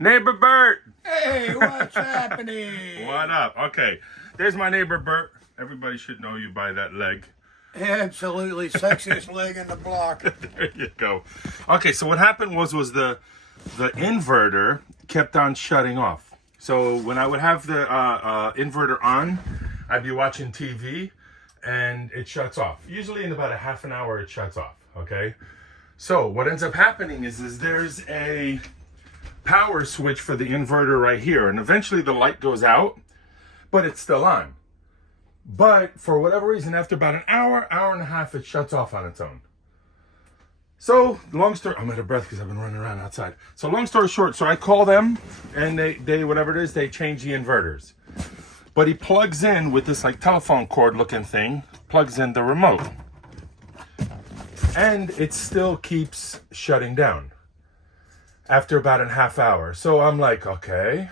Neighbor Bert! Hey, what's happening? What up? Okay, there's my neighbor Bert. Everybody should know you by that leg. Absolutely sexiest leg in the block. There you go. Okay, so what happened was the inverter kept on shutting off. So when I would have the inverter on, I'd be watching TV and it shuts off. Usually in about a half an hour it shuts off, okay? So what ends up happening is there's a power switch for the inverter right here, and eventually the light goes out, but it's still on. But for whatever reason, after about an hour and a half, it shuts off on its own. So long story, I'm out of breath because I've been running around outside. So long story short, so I call them and they whatever it is, they change the inverters. But he plugs in with this like telephone cord looking thing, plugs in the remote. And it still keeps shutting down after about a half hour. So I'm like, okay.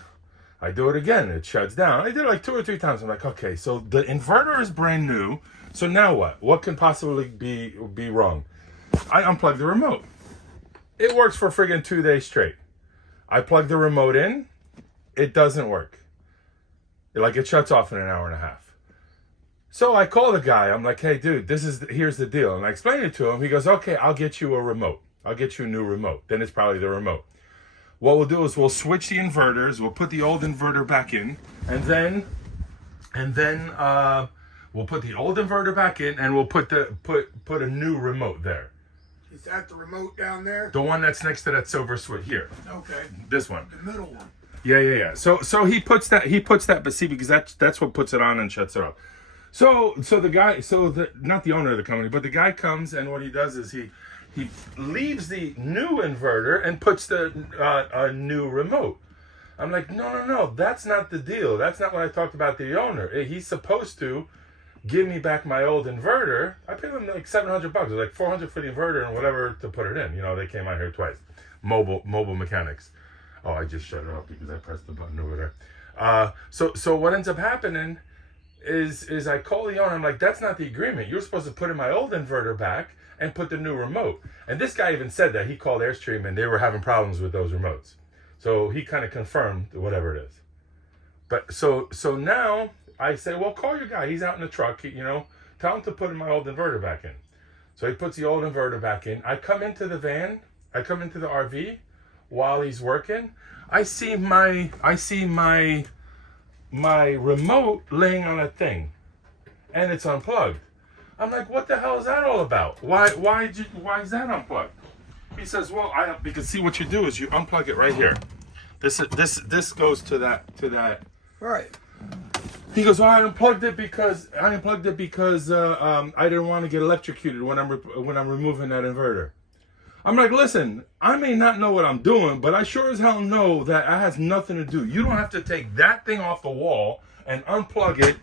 I do it again, it shuts down. I did it like 2 or 3 times. I'm like, okay, so the inverter is brand new. So now what? What can possibly be wrong? I unplug the remote. It works for friggin' 2 days straight. I plug the remote in, it doesn't work. It shuts off in an hour and a half. So I call the guy, I'm like, hey dude, here's the deal. And I explain it to him. He goes, okay, I'll get you a remote. I'll get you a new remote. Then it's probably the remote. What we'll do is we'll switch the inverters. We'll put the old inverter back in, and then we'll put the old inverter back in, and we'll put a new remote there. Is that the remote down there? The one that's next to that silver switch here. Okay. This one. The middle one. Yeah. So he puts that, but see, because that's what puts it on and shuts it off. So the guy, not the owner of the company, but the guy comes, and what he does is he leaves the new inverter and puts the new remote. I'm like, no, that's not the deal. That's not what I talked about the owner. He's supposed to give me back my old inverter. I paid him like $700. It was like $400 for the inverter and whatever to put it in. You know, they came out here twice. Mobile mechanics. Oh, I just shut it off because I pressed the button over there. So what ends up happening is I call the owner. I'm like, that's not the agreement. You're supposed to put in my old inverter back and put the new remote. And this guy even said that. He called Airstream and they were having problems with those remotes. So he kind of confirmed whatever it is. But so now I say, well, call your guy. He's out in the truck. Tell him to put my old inverter back in. So he puts the old inverter back in. I come into the van. I come into the RV while he's working. I see my remote laying on a thing, and it's unplugged. I'm like, what the hell is that all about? Why is that unplugged? He says, well, because see what you do is you unplug it right here. This goes to that. Right. He goes, I unplugged it because I didn't want to get electrocuted when I'm removing that inverter. I'm like, listen, I may not know what I'm doing, but I sure as hell know that it has nothing to do. You don't have to take that thing off the wall and unplug it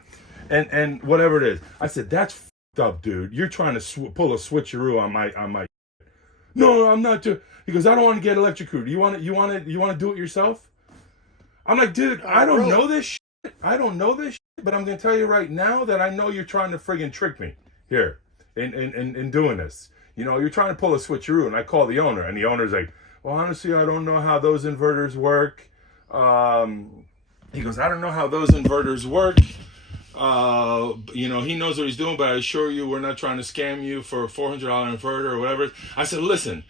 and whatever it is. I said, that's f***ed up, dude. You're trying to pull a switcheroo on my. No, I'm not. He goes, I don't want to get electrocuted. You want to do it yourself? I'm like, dude, I don't know this shit. I don't know this shit, but I'm gonna tell you right now that I know you're trying to friggin' trick me here in doing this. You're trying to pull a switcheroo, and I call the owner, and the owner's like, well, honestly, I don't know how those inverters work. He goes, I don't know how those inverters work. He knows what he's doing, but I assure you we're not trying to scam you for a $400 inverter or whatever. I said, listen,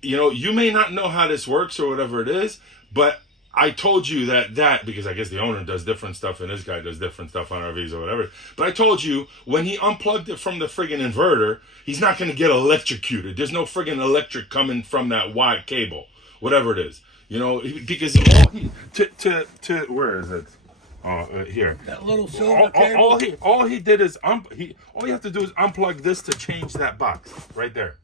you may not know how this works or whatever it is, but I told you that because I guess the owner does different stuff and this guy does different stuff on RVs or whatever. But I told you when he unplugged it from the friggin' inverter, he's not going to get electrocuted. There's no friggin' electric coming from that wide cable, whatever it is. Because where is it? Here. That little silver cable. All he did is all you have to do is unplug this to change that box right there.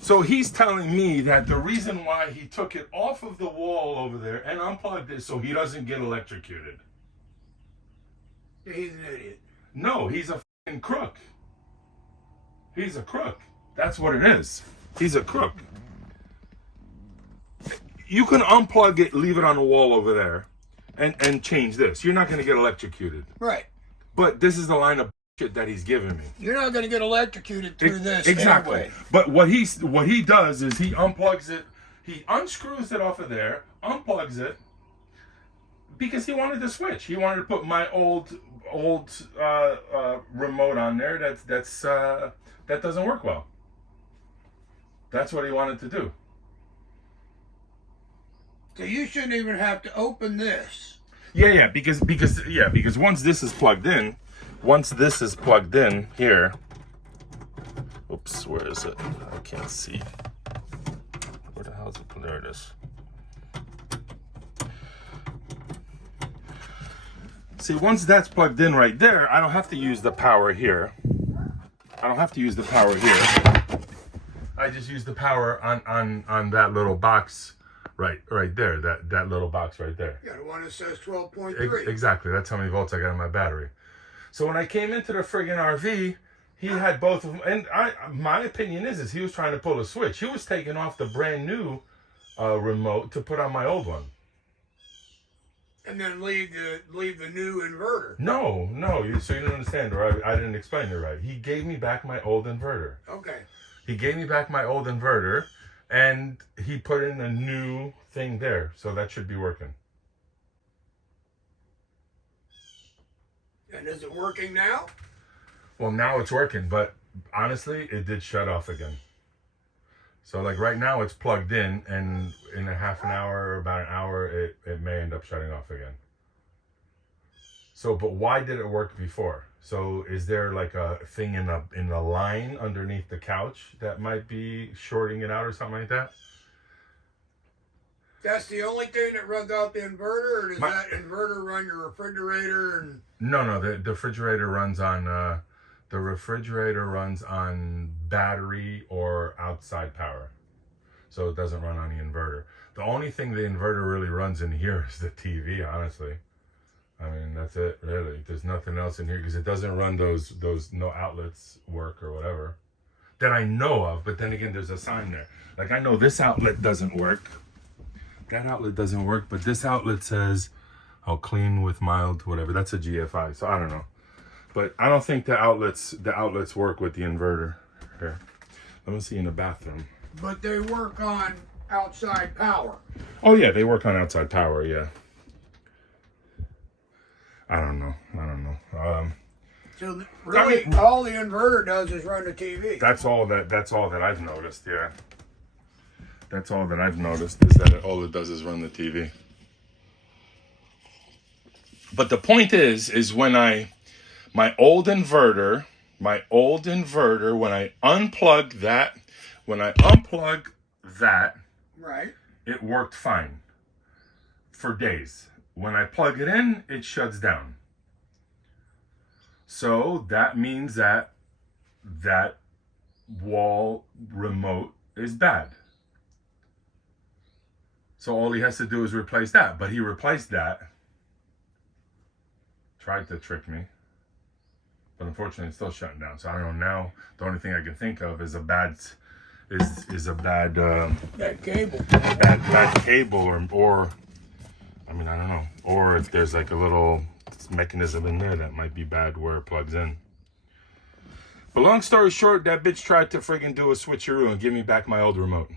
So he's telling me that the reason why he took it off of the wall over there and unplugged it so he doesn't get electrocuted. He's an idiot. No, he's a f***ing crook. He's a crook. That's what it is. He's a crook. You can unplug it, leave it on the wall over there, and change this. You're not going to get electrocuted. Right. But this is the line of shit that he's giving me. You're not going to get electrocuted through this exactly. anyway. But what he does is he unplugs it He unscrews it off of there, unplugs it, because he wanted to switch. He wanted to put my old remote on there. That doesn't work well. That's what he wanted to do. So you shouldn't even have to open this. Yeah, because once this is plugged in here. Oops, where is it? I can't see. Where the hell is it? There it is. See, once that's plugged in right there, I don't have to use the power here. I just use the power on that little box right there. That little box right there. Yeah, the one that says 12.3. Exactly. That's how many volts I got in my battery. So when I came into the friggin' RV, he had both of them. And my opinion is he was trying to pull a switch. He was taking off the brand new remote to put on my old one. And then leave the new inverter. No. So you didn't understand, or I didn't explain it right. He gave me back my old inverter. Okay. He gave me back my old inverter, and he put in a new thing there. So that should be working. And is it working now? Well, now it's working, but honestly, it did shut off again. So like right now it's plugged in, and in a half an hour or about an hour, it may end up shutting off again. So, but why did it work before? So is there like a thing in the line underneath the couch that might be shorting it out or something like that? That's the only thing that runs out the inverter, or does that inverter run your refrigerator? And No, the refrigerator runs on battery or outside power. So it doesn't run on the inverter. The only thing the inverter really runs in here is the TV, honestly. I mean, that's it, really. There's nothing else in here because it doesn't run those no outlets work or whatever that I know of. But then again, there's a sign there. Like I know this outlet doesn't work. That outlet doesn't work, but this outlet says, "I'll clean with mild whatever." That's a GFI, so I don't know. But I don't think the outlets work with the inverter. Here, let me see in the bathroom. But they work on outside power. Oh yeah, they work on outside power. Yeah. I don't know. So really, all the inverter does is run the TV. That's all that I've noticed. Yeah. That's all that I've noticed is that all it does is run the TV. But the point is when my old inverter, when I unplug that, right, it worked fine for days. When I plug it in, it shuts down. So that means that wall remote is bad. So all he has to do is replace that. But he replaced that. Tried to trick me. But unfortunately it's still shutting down. So I don't know now. The only thing I can think of is a bad that cable. Bad cable or I mean I don't know. Or if there's like a little mechanism in there that might be bad where it plugs in. But long story short, that bitch tried to friggin' do a switcheroo and give me back my old remote.